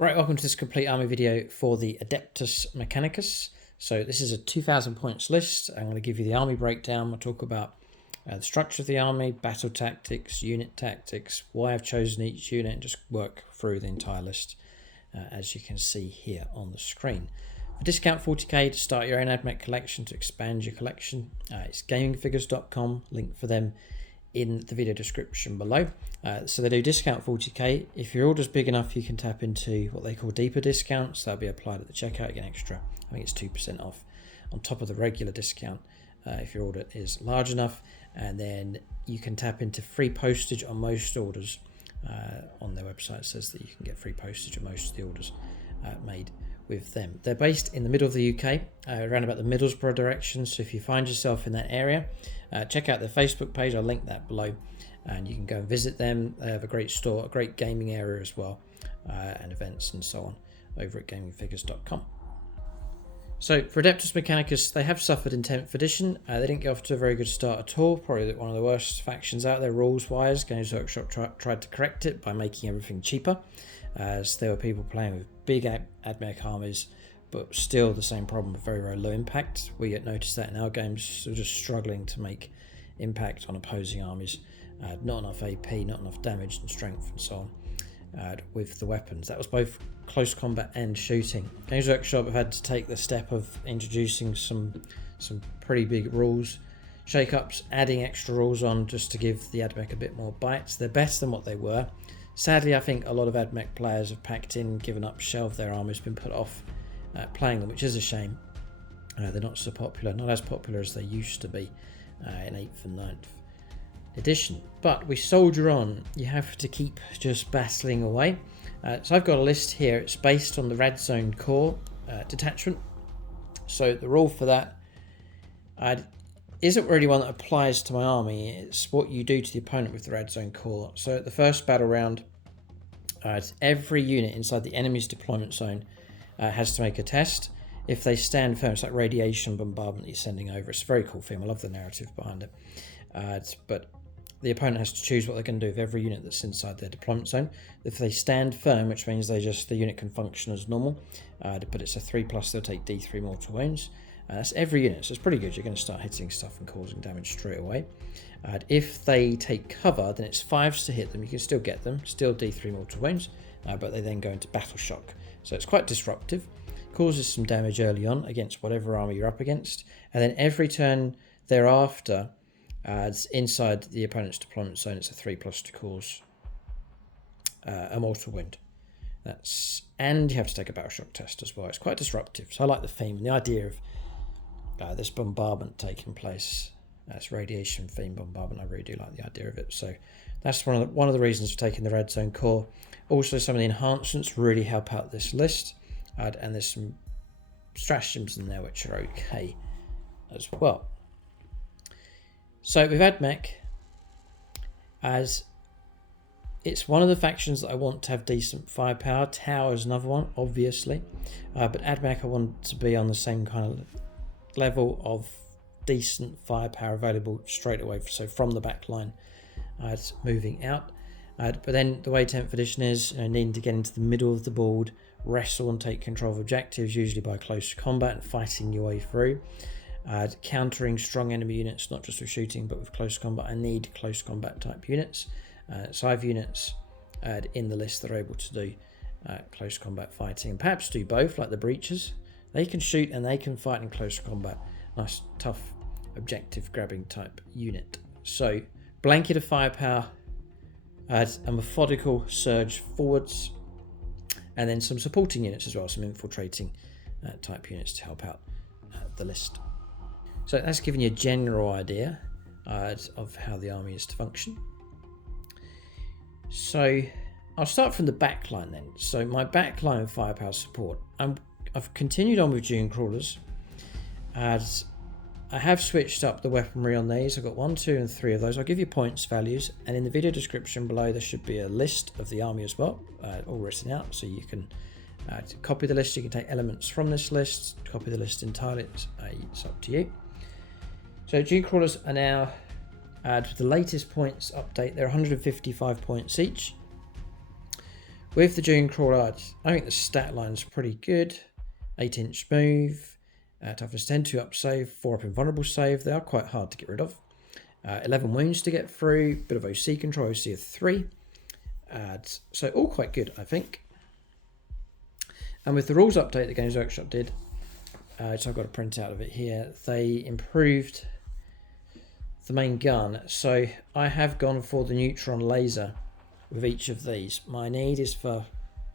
Right, welcome to this complete army video for the Adeptus Mechanicus. So this is a 2,000 points list. I'm going to give you the army breakdown. We'll talk about the structure of the army, battle tactics, unit tactics, why I've chosen each unit, and just work through the entire list as you can see here on the screen. For discount 40k to start your own Ad Mech collection, to expand your collection, it's gamingfigures.com, link for them in the video description below. So they do discount 40k. If your order's big enough, you can tap into what they call deeper discounts. That'll be applied at the checkout. You get extra, I think it's 2% off on top of the regular discount if your order is large enough. And then you can tap into free postage on most orders. On their website it says that you can get free postage on most of the orders made with them. They're based in the middle of the UK, around about the Middlesbrough direction. So if you find yourself in that area, check out their Facebook page. I'll link that below, and you can go and visit them. They have a great store, a great gaming area as well, and events and so on over at gamingfigures.com. So for Adeptus Mechanicus, they have suffered in 10th edition. They didn't get off to a very good start at all. Probably one of the worst factions out there rules-wise. Games Workshop tried to correct it by making everything cheaper, as there were people playing with big Ad Mech armies, but still the same problem with very, very low impact. We get noticed that in our games, we're just struggling to make impact on opposing armies. Not enough AP, not enough damage and strength and so on with the weapons. That was both close combat and shooting. Games Workshop have had to take the step of introducing some pretty big rules shake-ups, adding extra rules on just to give the Ad Mech a bit more bites. They're better than what they were. Sadly, I think a lot of Ad Mech players have packed in, given up, shelved their armies, been put off playing them, which is a shame. They're not so popular, not as popular as they used to be in 8th and 9th edition. But we soldier on. You have to keep just battling away. So I've got a list here. It's based on the Rad Zone Corps detachment. So the rule for that isn't really one that applies to my army. It's what you do to the opponent with the Rad Zone Corps. So at the first battle round, every unit inside the enemy's deployment zone has to make a test. If they stand firm, it's like radiation bombardment that you're sending over. It's a very cool film. I love the narrative behind it. But the opponent has to choose what they're going to do with every unit that's inside their deployment zone. If they stand firm, which means the unit can function as normal, but it's a 3+, they'll take D3 mortal wounds. That's every unit, so it's pretty good. You're going to start hitting stuff and causing damage straight away. If they take cover, then it's 5s to hit them. You can still get them, still D3 mortal wounds, but they then go into battle shock. So it's quite disruptive. Causes some damage early on against whatever army you're up against, and then every turn thereafter, inside the opponent's deployment zone, it's a 3+ to cause a mortal wound. And you have to take a battle shock test as well. It's quite disruptive. So I like the theme and the idea of this bombardment taking place. It's radiation theme bombardment. I really do like the idea of it. So that's one of the reasons for taking the Rad Zone Corps. Also, some of the enhancements really help out this list, and there's some stratagems in there which are okay as well. So with Ad Mech, as it's one of the factions that I want to have decent firepower. Tower is another one, obviously, but Ad Mech I want to be on the same kind of level of decent firepower available straight away. So from the back line, moving out. But then the way 10th edition is, needing to get into the middle of the board, wrestle and take control of objectives, usually by close combat and fighting your way through. Countering strong enemy units, not just with shooting but with close combat. I need close combat type units. So I have units in the list that are able to do close combat fighting, and perhaps do both, like the Breachers. They can shoot and they can fight in close combat. Nice, tough, objective grabbing type unit. So blanket of firepower, a methodical surge forwards, and then some supporting units as well, some infiltrating type units to help out the list. So that's giving you a general idea of how the army is to function. So I'll start from the back line then. So my back line of firepower support, I've continued on with Dunecrawlers, as I have switched up the weaponry on these. I've got 1, 2 and 3 of those. I'll give you points values, and in the video description below there should be a list of the army as well, all written out, so you can copy the list. You can take elements from this list, copy the list entirely, it's up to you. So Dunecrawlers are now, with the latest points update, they're 155 points each. With the Dunecrawler, I think the stat line's pretty good. 8-inch move, toughness 10, 2 up save, 4 up invulnerable save. They are quite hard to get rid of. 11 wounds to get through, bit of OC control, OC of 3. So all quite good, I think. And with the rules update that Games Workshop did, so I've got a print out of it here, they improved the main gun. So I have gone for the neutron laser with each of these. My need is for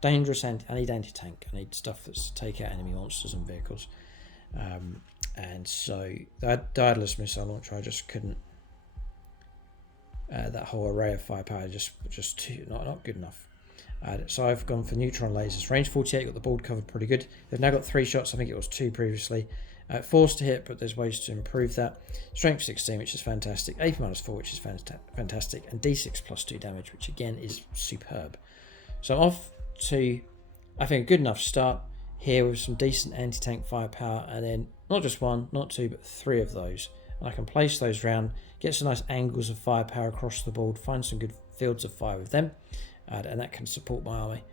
dangerous, I need anti-tank. I need stuff that's to take out enemy monsters and vehicles. And so that Daedalus missile launcher, I just couldn't. That whole array of firepower just too not good enough. So I've gone for neutron lasers. Range 48, got the board covered pretty good. They've now got 3 shots. I think it was 2 previously. Force to hit, but there's ways to improve that. Strength 16, which is fantastic. AP -4, which is fantastic. And D6 +2 damage, which again is superb. So I'm off to, I think, a good enough start here with some decent anti-tank firepower. And then not just 1, not 2, but 3 of those. And I can place those round, get some nice angles of firepower across the board, find some good fields of fire with them. And that can support my army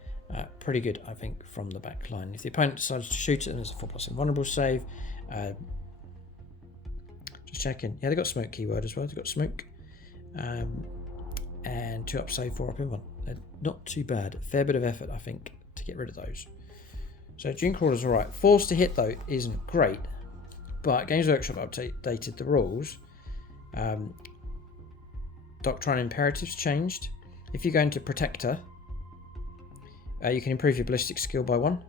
pretty good, I think, from the back line. If the opponent decides to shoot it, then there's a 4+ invulnerable save. Just checking. Yeah, they've got smoke keyword as well. They've got smoke. And 2 up save, 4 up invuln. They're not too bad. Fair bit of effort, I think, to get rid of those. So Dunecrawler's alright. Force to hit, though, isn't great. But Games Workshop updated the rules. Doctrine Imperatives changed. If you go into Protector, you can improve your ballistic skill by 1.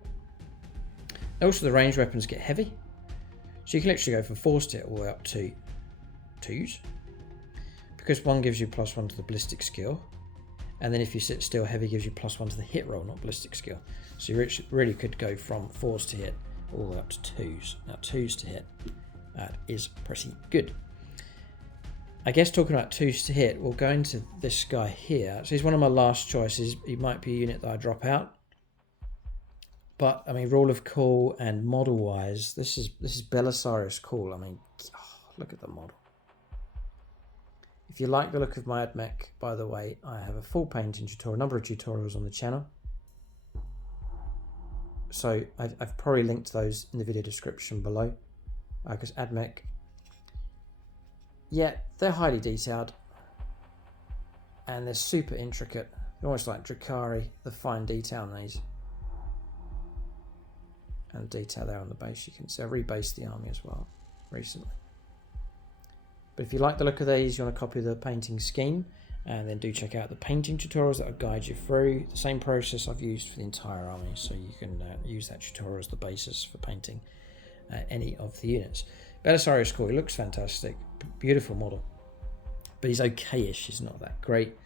Also, the ranged weapons get heavy. So you can literally go from force to hit all the way up to 2s. Because 1 gives you +1 to the ballistic skill. And then if you sit still, heavy gives you +1 to the hit roll, not ballistic skill. So you really could go from force to hit all the way up to 2s. Now 2s to hit is pretty good. I guess talking about 2s to hit, we'll go into this guy here. So he's one of my last choices. He might be a unit that I drop out. But, I mean, rule of Cawl and model-wise, this is Belisarius Cawl. I mean, look at the model. If you like the look of my Ad Mech, by the way, I have a full painting tutorial, a number of tutorials on the channel. So I've probably linked those in the video description below. Because Ad Mech, yeah, they're highly detailed. And they're super intricate. They're almost like Drakari, the fine detail on these. And detail there on the base, you can see. I've rebased the army as well recently. But if you like the look of these, you want to copy the painting scheme, and then do check out the painting tutorials that will guide you through. The same process I've used for the entire army, so you can use that tutorial as the basis for painting any of the units. Belisarius Cawl, he looks fantastic, beautiful model, but he's okay-ish, he's not that great.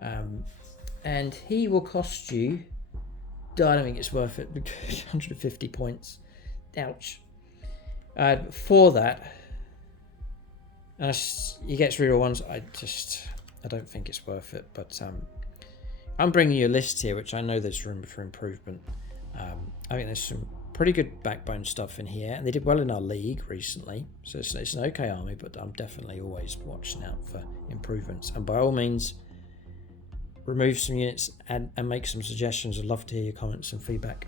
And he will cost you, I don't think it's worth it, 150 points, ouch. For that, he gets reroll ones, I don't think it's worth it, but I'm bringing you a list here, which I know there's room for improvement. I think there's some pretty good backbone stuff in here, and they did well in our league recently, so it's an okay army, but I'm definitely always watching out for improvements, and by all means, remove some units and make some suggestions. I'd love to hear your comments and feedback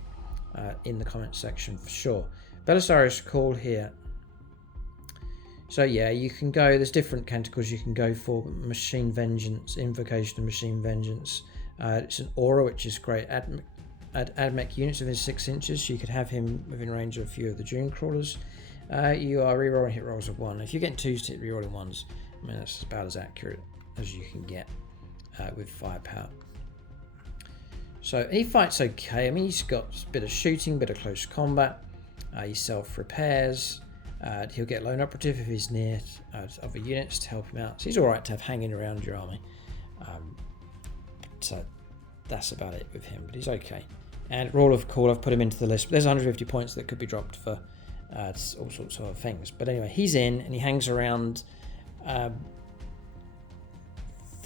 in the comments section for sure. Belisarius Cawl here. So yeah, you can go, there's different canticles you can go for. Machine Vengeance, Invocation of Machine Vengeance. It's an aura, which is great. Ad Mech units within 6 inches, so you could have him within range of a few of the Dunecrawlers. You are rerolling hit rolls of 1. If you're getting 2s to hit rerolling 1s, I mean, that's about as accurate as you can get with firepower. So he fights okay. I mean, he's got a bit of shooting, bit of close combat. He self-repairs. He'll get lone operative if he's near other units to help him out. So he's alright to have hanging around your army. So that's about it with him, but he's okay. And Rule of Cawl, I've put him into the list. There's 150 points that could be dropped for all sorts of other things. But anyway, he's in and he hangs around. The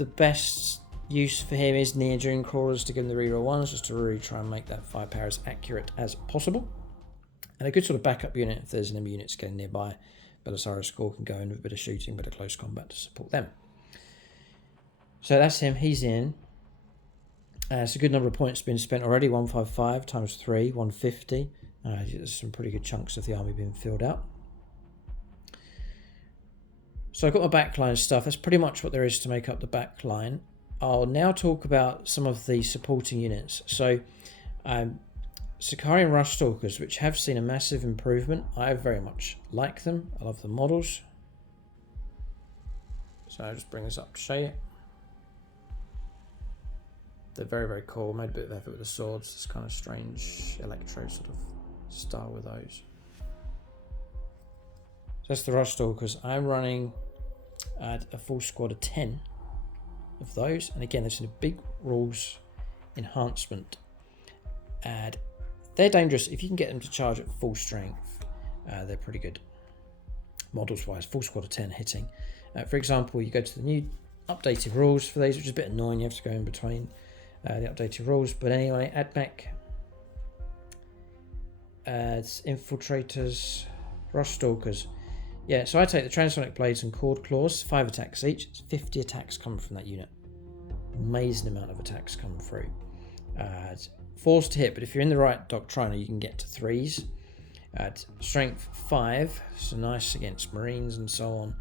best use for him is near Dunecrawlers to give him the reroll 1s, just to really try and make that firepower as accurate as possible. And a good sort of backup unit if there's enemy units getting nearby. Belisarius Cawl can go in with a bit of shooting, a bit of close combat to support them. So that's him, he's in. It's a good number of points been spent already. 155 times 3, 150. There's some pretty good chunks of the army being filled out. So I've got my backline stuff. That's pretty much what there is to make up the backline. I'll now talk about some of the supporting units. So Sicarian Ruststalkers, which have seen a massive improvement. I very much like them. I love the models. So I'll just bring this up to show you. They're very, very cool. Made a bit of effort with the swords. It's kind of strange electro sort of style with those. So that's the Ruststalkers. I'm running a full squad of 10 of those. And again, there's a big rules enhancement. And they're dangerous. If you can get them to charge at full strength, they're pretty good. Models wise, full squad of 10 hitting. For example, you go to the new updated rules for these, which is a bit annoying. You have to go in between the updated rules. But anyway, Ad Mech, it's Infiltrators, Ruststalkers. Yeah, so I take the Transonic Blades and Cord Claws, 5 attacks each. It's 50 attacks coming from that unit. Amazing amount of attacks coming through. It's forced to hit, but if you're in the right Doctriner, you can get to 3s. Strength 5, so nice against Marines and so on.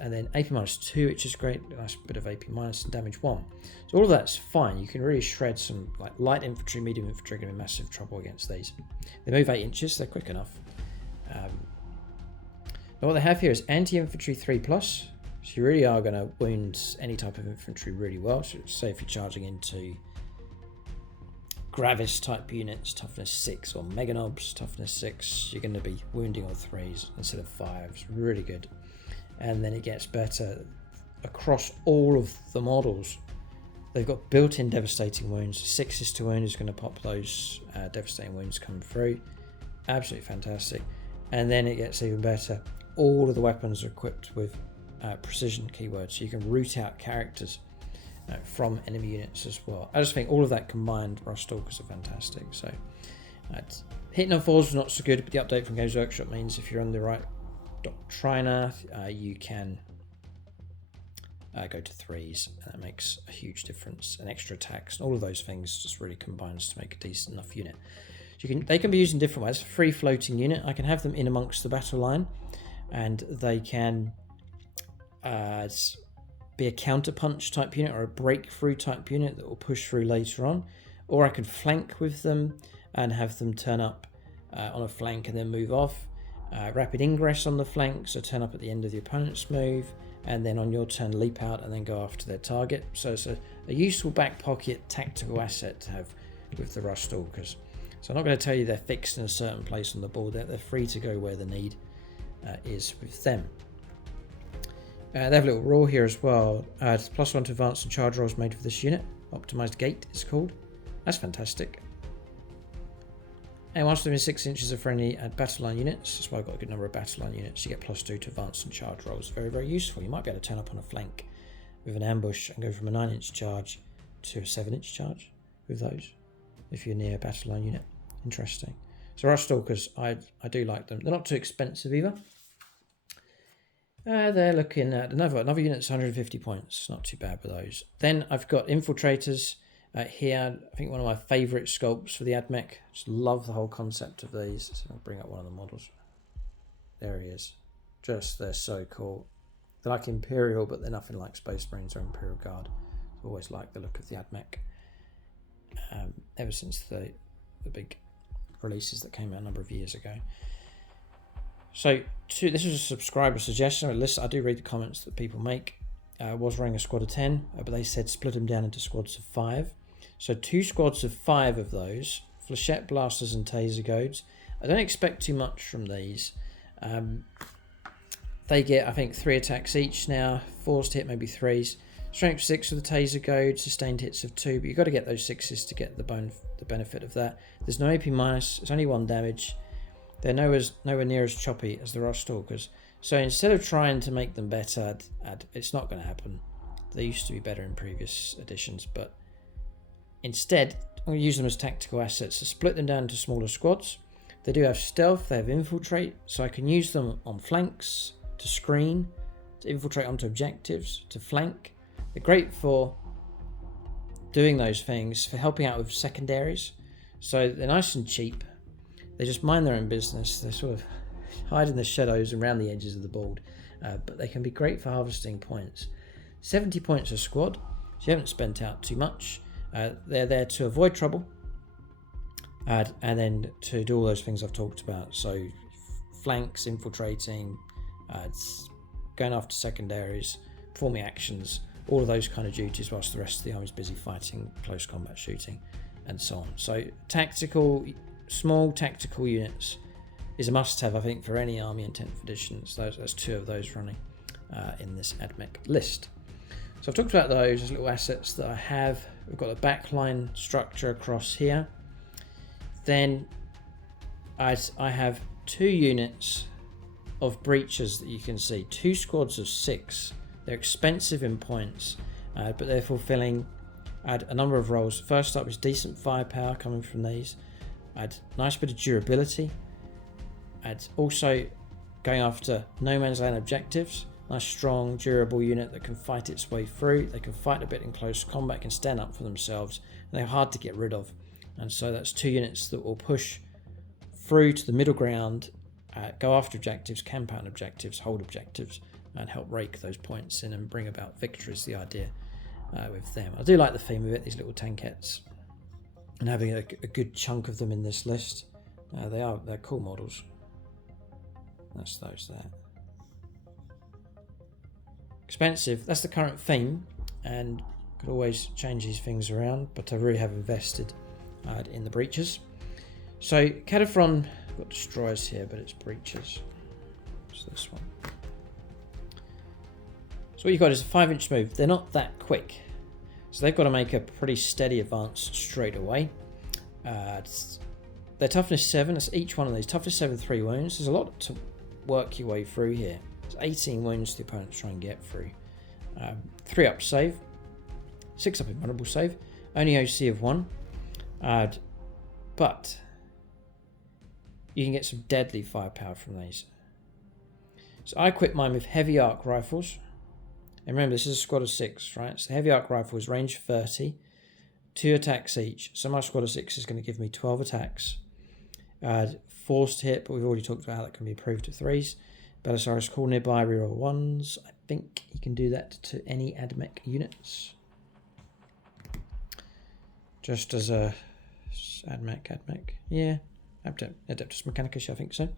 And then AP minus 2, which is great. Nice bit of AP minus and damage 1. So all of that's fine. You can really shred some like light infantry, medium infantry, going to be massive trouble against these. They move 8 inches, they're quick enough. Now what they have here is anti-infantry 3+. So you really are going to wound any type of infantry really well. So say if you're charging into Gravis type units, toughness 6, or Meganobs, toughness 6, you're going to be wounding on 3s instead of 5s. Really good. And then it gets better across all of the models. They've got built-in devastating wounds. 6s to wound is going to pop those devastating wounds coming through. Absolutely fantastic. And then it gets even better. All of the weapons are equipped with precision keywords, so you can root out characters from enemy units as well. I just think all of that combined, Ruststalkers are fantastic. So hitting on 4s was not so good, but the update from Games Workshop means if you're on the right Doctriner, you can go to 3s, and that makes a huge difference. And extra attacks, and all of those things just really combines to make a decent enough unit. So they can be used in different ways. Free floating unit, I can have them in amongst the battle line, and they can be a counterpunch type unit or a breakthrough type unit that will push through later on. Or I can flank with them and have them turn up on a flank and then move off. Rapid ingress on the flank, so turn up at the end of the opponent's move, and then on your turn leap out and then go after their target. So it's a useful back pocket tactical asset to have with the Ruststalkers. So I'm not going to tell you they're fixed in a certain place on the board. They're free to go where the need is with them. They have a little rule here as well. It's +1 to advance and charge rolls made for this unit. Optimized Gate is called. That's fantastic. And whilst within 6 inches of friendly Battleline units, that's why I've got a good number of Battleline units, you get +2 to advance and charge rolls. Very, very useful. You might be able to turn up on a flank with an ambush and go from a 9-inch charge to a 7-inch charge with those, if you're near a Battleline unit. Interesting. So Ruststalkers, I do like them. They're not too expensive either. They're looking at another unit's 150 points. Not too bad with those. Then I've got Infiltrators. Here, I think one of my favourite sculpts for the Ad Mech. Just love the whole concept of these. So I'll bring up one of the models. There he is. They're so cool. They're like Imperial, but they're nothing like Space Marines or Imperial Guard. I've always liked the look of the Ad Mech. Ever since the big releases that came out a number of years ago. So, this was a subscriber suggestion. I do read the comments that people make. I was running a squad of 10, but they said split them down into squads of 5. So 2 squads of 5 of those, Flechette Blasters and Taser Goads. I don't expect too much from these. They get, I think, 3 attacks each now, forced hit, maybe 3s. Strength 6 with the Taser Goad, sustained hits of 2, but you've got to get those 6s to get the benefit of that. There's no AP minus, it's only 1 damage. They're nowhere near as choppy as the Ruststalkers. So instead of trying to make them better, it's not going to happen. They used to be better in previous editions, but instead, I'm going to use them as tactical assets to split them down into smaller squads. They do have stealth, they have infiltrate, so I can use them on flanks, to screen, to infiltrate onto objectives, to flank. They're great for doing those things, for helping out with secondaries. So they're nice and cheap. They just mind their own business. They sort of hide in the shadows around the edges of the board, but they can be great for harvesting points. 70 points a squad, so you haven't spent out too much. They're there to avoid trouble, and then to do all those things I've talked about. So flanks, infiltrating, going after secondaries, performing actions, all of those kind of duties, whilst the rest of the army is busy fighting, close combat shooting, and so on. So small tactical units is a must-have, I think, for any army in 10th edition. So there's 2 of those running in this Ad Mech list. So I've talked about those as little assets that I have. We've got a backline structure across here. Then I have 2 units of breachers that you can see. 2 squads of 6. They're expensive in points, but they're fulfilling a number of roles. First up is decent firepower coming from these. Nice bit of durability. Also going after no man's land objectives. Nice, strong, durable unit that can fight its way through. They can fight a bit in close combat, can stand up for themselves, and they're hard to get rid of. And so that's 2 units that will push through to the middle ground, go after objectives, camp out objectives, hold objectives, and help rake those points in and bring about victories. The idea with them. I do like the theme of it, these little tankettes, and having a good chunk of them in this list. They're cool models. That's those there. Expensive, that's the current theme, and could always change these things around, but I really have invested in the breachers. So Kataphron, got destroyers here, but it's breachers. It's this one. So what you've got is a 5-inch move. They're not that quick, so they've got to make a pretty steady advance straight away. Their toughness 7, that's each one of these. Toughness 7, 3 wounds. There's a lot to work your way through here. There's 18 wounds the opponents try and get through. 3 up save, 6 up invulnerable save, only OC of 1. But you can get some deadly firepower from these. So I equip mine with heavy arc rifles. And remember, this is a squad of 6, right? So the heavy arc rifle is range 30, 2 attacks each. So my squad of 6 is going to give me 12 attacks. Forced hit, but we've already talked about how that can be improved to 3s. Belisarius Cawl nearby, reroll 1s. I think you can do that to any Ad Mech units. Just as a Ad Mech. Yeah, Adeptus Mechanicus, I think so.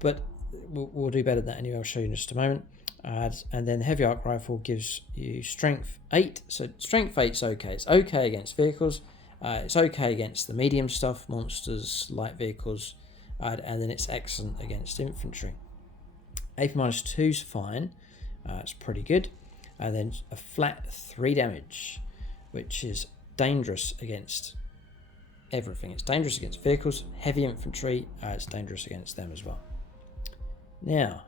But we'll do better than that anyway. I'll show you in just a moment. And then the heavy arc rifle gives you strength 8. So strength 8 is okay. It's okay against vehicles. It's okay against the medium stuff, monsters, light vehicles, and then it's excellent against infantry. AP -2 is fine. It's pretty good. And then a flat 3 damage, which is dangerous against everything. It's dangerous against vehicles, heavy infantry. It's dangerous against them as well. Now,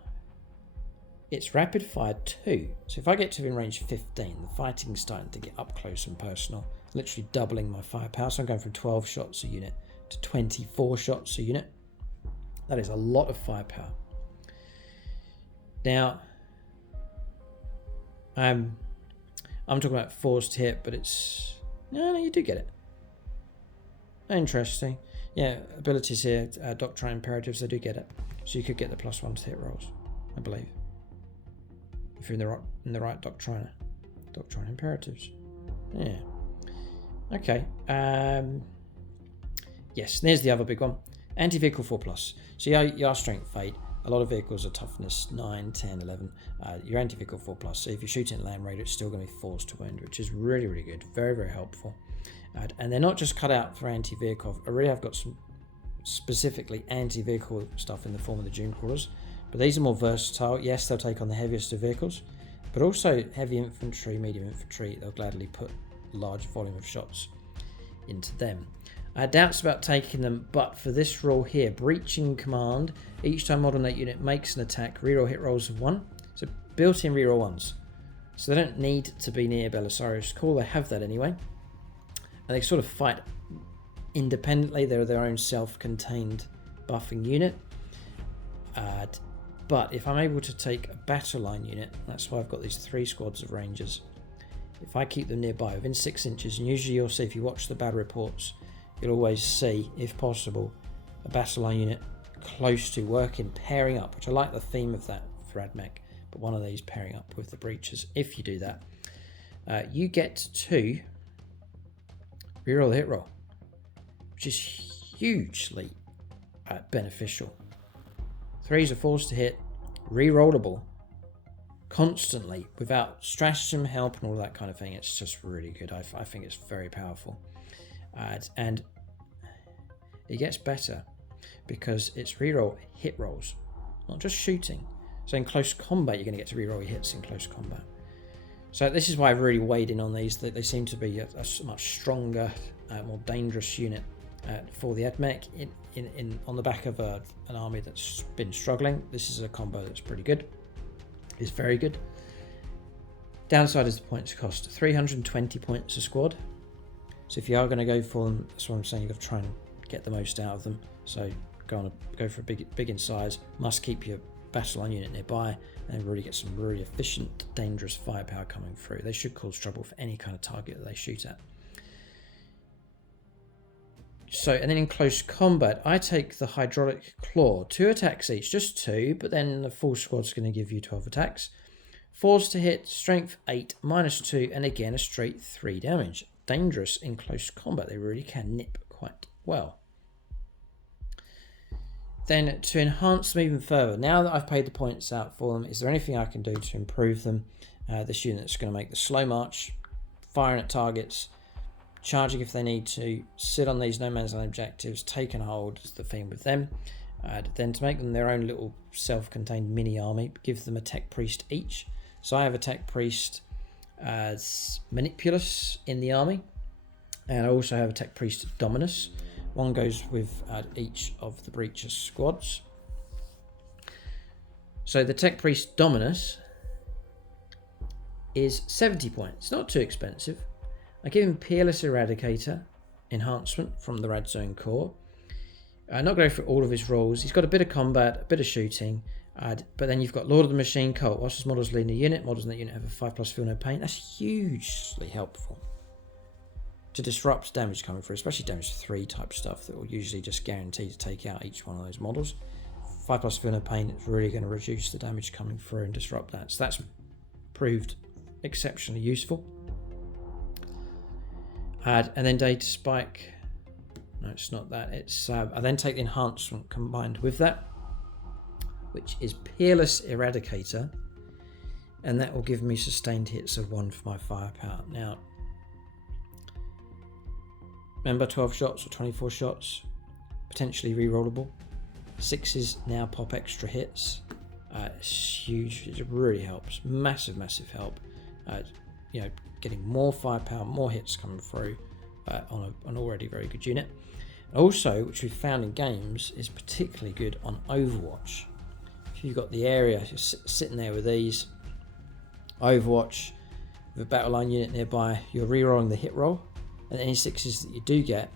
it's rapid fire 2. So if I get to within range 15, the fighting's starting to get up close and personal, literally doubling my firepower. So I'm going from 12 shots a unit to 24 shots a unit. That is a lot of firepower. Now, I'm talking about forced hit, but it's... No, you do get it. Interesting. Yeah, abilities here, Doctrine Imperatives, they do get it. So you could get the +1 to hit rolls, I believe. If you're in the right Doctrine Imperatives. Yeah. Okay. Yes, and there's the other big one. Anti-vehicle 4+. So you are strength 8. A lot of vehicles are toughness 9, 10, 11. Your anti-vehicle 4+. So if you're shooting at land raider, it's still going to be forced to wound, which is really, really good. Very, very helpful. And they're not just cut out for anti-vehicle. I really have got some specifically anti-vehicle stuff in the form of the Dunecrawlers. But these are more versatile. Yes, they'll take on the heaviest of vehicles, but also heavy infantry, medium infantry. They'll gladly put a large volume of shots into them. I had doubts about taking them, but for this rule here, breaching command, each time model that unit makes an attack, reroll hit rolls of 1. So built-in reroll 1s. So they don't need to be near Belisarius Cawl, they have that anyway. And they sort of fight independently, they're their own self-contained buffing unit. But if I'm able to take a Battleline unit, that's why I've got these 3 squads of Rangers. if I keep them nearby within 6 inches, and usually you'll see if you watch the battle reports, you'll always see, if possible, a Battleline unit close to working, pairing up, which I like the theme of that for Ad Mech, but one of these pairing up with the Breachers. If you do that, you get to reroll the hit roll, which is hugely beneficial. 3s or 4s to hit, rerollable constantly without stratagem help and all that kind of thing. It's just really good. I think it's very powerful, and it gets better because it's reroll hit rolls, not just shooting. So in close combat, you're going to get to reroll your hits in close combat. So this is why I've really weighed in on these. They seem to be a much stronger, more dangerous unit for the Ad Mech on the back of an army that's been struggling. This is a combo that's pretty good. It's very good. Downside is the points cost. 320 points a squad. So if you are going to go for them, that's what I'm saying, you've got to try and get the most out of them. So go for a big in size. Must keep your Battleline unit nearby and really get some really efficient, dangerous firepower coming through. They should cause trouble for any kind of target that they shoot at. So, and then in close combat, I take the Hydraulic Claw. 2 attacks each, just 2, but then the full squad's going to give you 12 attacks. 4s to hit, strength 8, -2, and again a straight 3 damage. Dangerous in close combat. They really can nip quite well. Then to enhance them even further, now that I've paid the points out for them, is there anything I can do to improve them? This unit's going to make the slow march, firing at targets, charging if they need to, sit on these no man's land objectives, take and hold is the theme with them. Then to make them their own little self-contained mini army, give them a tech priest each. So I have a tech priest as Manipulus in the army, and I also have a tech priest Dominus. One goes with each of the Breacher squads. So the tech priest Dominus is 70 points, not too expensive. I give him Pierless Eradicator enhancement from the Rad Zone Corps. I'm not going through all of his roles. He's got a bit of combat, a bit of shooting, but then you've got Lord of the Machine Cult. Whilst his models lead a unit, models in that unit have a 5+ feel no pain. That's hugely helpful to disrupt damage coming through, especially damage 3 type stuff that will usually just guarantee to take out each one of those models. 5+ feel no pain is really going to reduce the damage coming through and disrupt that. So that's proved exceptionally useful. And then data spike. No, it's not that. It's I then take the enhancement combined with that, which is Pierless Eradicator, and that will give me sustained hits of 1 for my firepower. Now, remember 12 shots or 24 shots, potentially rerollable. 6s now pop extra hits. It's huge. It really helps. Massive help. Getting more firepower, more hits coming through on an already very good unit. Also, which we've found in games, is particularly good on Overwatch. If you've got the area, you're sitting there with these, Overwatch, with a Battleline unit nearby, you're rerolling the hit roll, and any 6s that you do get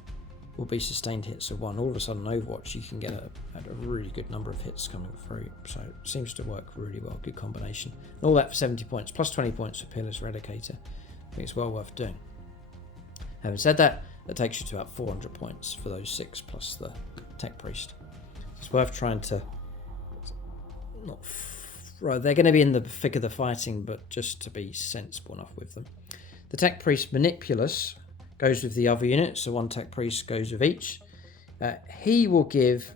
will be sustained hits of 1. All of a sudden, Overwatch, you can get a really good number of hits coming through. So it seems to work really well. Good combination. And all that for 70 points, plus 20 points for Pierless Eradicator. I think it's well worth doing. Having said that, that takes you to about 400 points for those 6 plus the Tech Priest. It's worth trying to... Right, they're going to be in the thick of the fighting, but just to be sensible enough with them. The Tech Priest Manipulus goes with the other unit, so 1 Tech Priest goes with each. He will give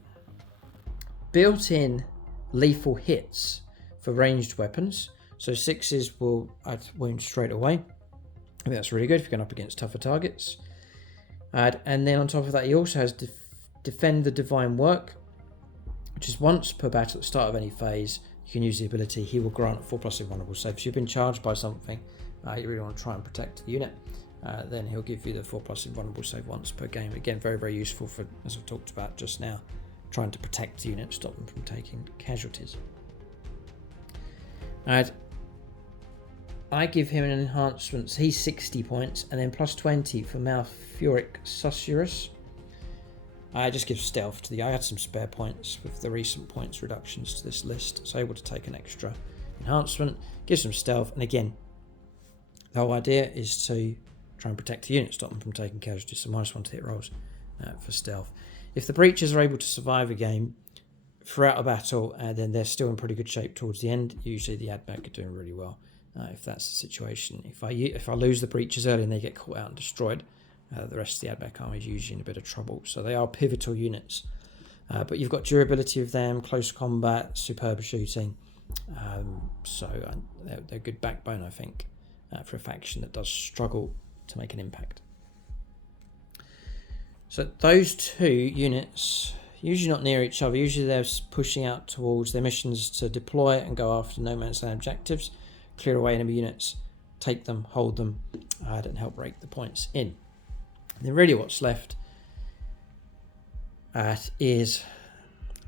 built-in lethal hits for ranged weapons, so 6s will add wounds straight away. I think that's really good if you're going up against tougher targets. And then on top of that, he also has Defend the Divine Work, which is once per battle at the start of any phase. You can use the ability. He will grant 4+ invulnerable save. So you've been charged by something, you really want to try and protect the unit, then he'll give you the 4+ invulnerable save once per game. Again, very useful for, as I've talked about just now, trying to protect the unit, stop them from taking casualties. I give him an enhancement. So he's 60 points, and then plus 20 for Malphonic Susurus. I just give stealth to the... I had some spare points with the recent points reductions to this list, so able to take an extra enhancement, give some stealth, and again, The whole idea is to try and protect the unit, stop them from taking casualties, so -1 to hit rolls for stealth. If the Breachers are able to survive a game throughout a battle, then they're still in pretty good shape towards the end. Usually the Ad Mech are doing really well if that's the situation. If I lose the Breachers early and they get caught out and destroyed, the rest of the Ad Mech army is usually in a bit of trouble. So they are pivotal units. But you've got durability of them, close combat, superb shooting. So they're a good backbone, I think, for a faction that does struggle to make an impact. So those two units, usually not near each other, usually they're pushing out towards their missions to deploy and go after no man's land objectives, clear away enemy units, take them, hold them, and help rake the points in. And then really what's left is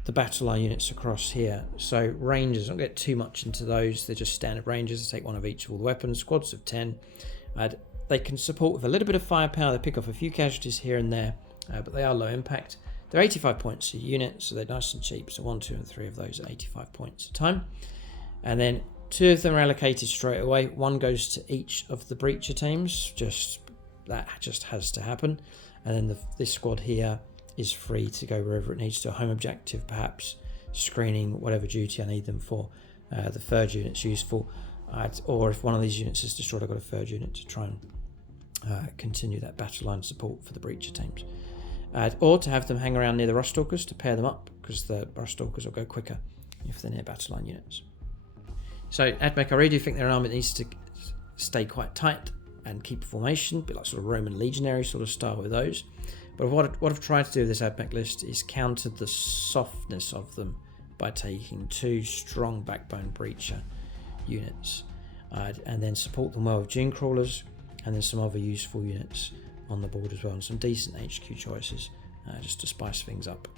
the battle line units across here. So rangers, I don't get too much into those, they're just standard rangers. They take one of each of all the weapons, squads of 10. They can support with a little bit of firepower, they pick off a few casualties here and there, but they are low impact. They're 85 points a unit, so they're nice and cheap. So 1, 2 and 3 of those are 85 points a time. And then 2 of them are allocated straight away. 1 goes to each of the Breacher teams, that just has to happen. And then this squad here is free to go wherever it needs to, a home objective perhaps, screening, whatever duty I need them for. The third unit's useful, or if one of these units is destroyed, I've got a third unit to try and continue that battle line support for the Breacher teams. Or to have them hang around near the Ruststalkers to pair them up, because the Ruststalkers will go quicker if they're near battle line units. So Ad Mech, I really do think they're an army that needs to stay quite tight and keep formation, a bit like sort of Roman legionary sort of style with those. But what I've tried to do with this Ad Mech list is counter the softness of them by taking 2 strong backbone Breacher units, and then support them well with Dunecrawlers, and then some other useful units on the board as well, and some decent HQ choices just to spice things up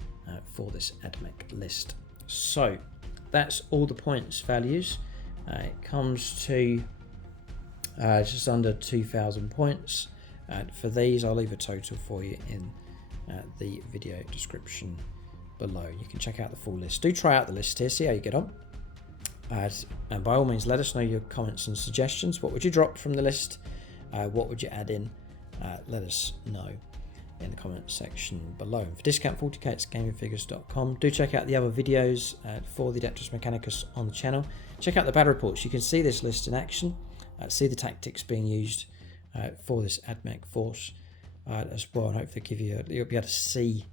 for this Ad Mech list. So that's all the points values. It comes to just under 2,000 points. For these, I'll leave a total for you in the video description below. You can check out the full list. Do try out the list here, see how you get on. And by all means, let us know your comments and suggestions. What would you drop from the list? What would you add in? Let us know in the comments section below. For discount 40k, it's gamingfigures.com. Do check out the other videos for the Adeptus Mechanicus on the channel. Check out the battle reports. You can see this list in action, see the tactics being used for this Ad Mech force as well, and hopefully you'll be able to see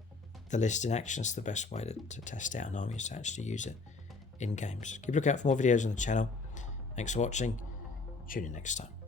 the list in action. It's the best way to test out an army, is to actually use it in games. Keep a look out for more videos on the channel. Thanks for watching. Tune in next time.